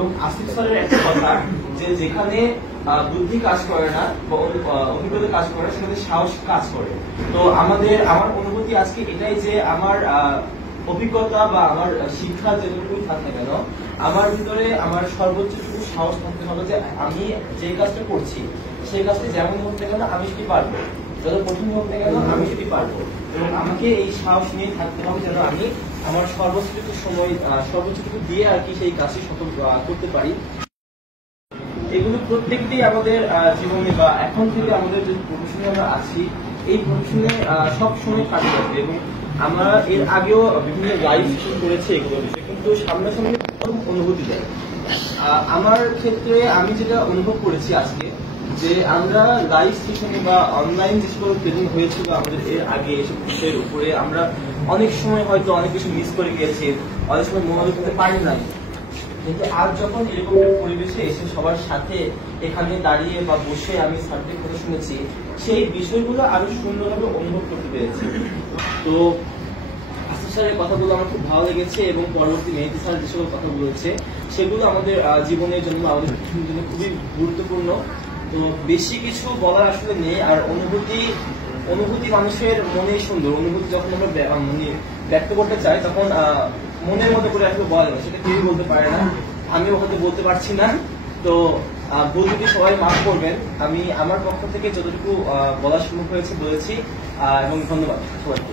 আসিফ স্যারের একটা কথা যে যেখানে বুদ্ধি কাজ করে না বা অভিজ্ঞতা কাজ করে সেখানে সাহস কাজ করে। তো আমার অনুভূতি আজকে এটাই যে আমার অভিজ্ঞতা বা আমার শিক্ষা যেটুকুই থাক না কেন, আমার ভিতরে আমার সর্বোচ্চটুকু সাহস থাকতে হবে যে আমি যে কাজটা করছি সেই কাজটি যেমন হোক না কেন আমি সেটি পারবো, যত কঠিন হোক না কেন আমি সেটি পারবো। এবং আমাকে এই সাহস নিয়ে থাকতে হবে যেন আমি আমার সর্বোচ্চটুকু সময় সর্বোচ্চটুকু দিয়ে আর কি সেই কাজটি সফল করতে পারি। এগুলো প্রত্যেকটি আমাদের জীবনে বা এখন থেকে আমাদের যে প্রফেশনে আমরা আছি এই প্রফেশনে সবসময় কাজে লাগবে। এবং আমরা এর আগেও বিভিন্ন লাইভ সেশন করেছি এগুলো বিষয়ে, কিন্তু সামনাসামনি অনুভূতি দেয়। আমার ক্ষেত্রে আমি যেটা অনুভব করেছি আজকে যে আমরা লাইভ সেশনে বা অনলাইন যে সকল ট্রেনিং হয়েছিল আমাদের এর আগে এসব বিষয়ের উপরে আমরা অনেক সময় হয়তো অনেক কিছু মিস করে গিয়েছি, অনেক সময় মনোযোগ দিতে পারি নাই। কিন্তু আজ যখন এরকম একটা পরিবেশে এসে সবার সাথে এখানে দাঁড়িয়ে বা বসে আমি সাবজেক্ট কথা শুনেছি, সেই বিষয়গুলো আরো সুন্দরভাবে অনুভব করতে পেরেছি। তো আসিফ স্যারের কথাগুলো আমার খুব ভালো লেগেছে এবং পরবর্তী মেহেদী স্যার যে সকল কথা বলেছে সেগুলো আমাদের জীবনের জন্য আমাদের জন্য খুবই গুরুত্বপূর্ণ। তো বেশি কিছু বলার আসলে নেই। আর অনুভূতি মানুষের মনেই সুন্দর। অনুভূতি যখন আমরা মানে ব্যক্ত করতে চাই তখন মনের মতো করে আসলে বলা যায়, সেটা কেউই বলতে পারে না, আমিও হয়তো বলতে পারছি না। তো ভুল যদি সবাই মাফ করবেন। আমি আমার পক্ষ থেকে যতটুকু বলা সম্ভব হয়েছে বলেছি এবং ধন্যবাদ সবাইকে।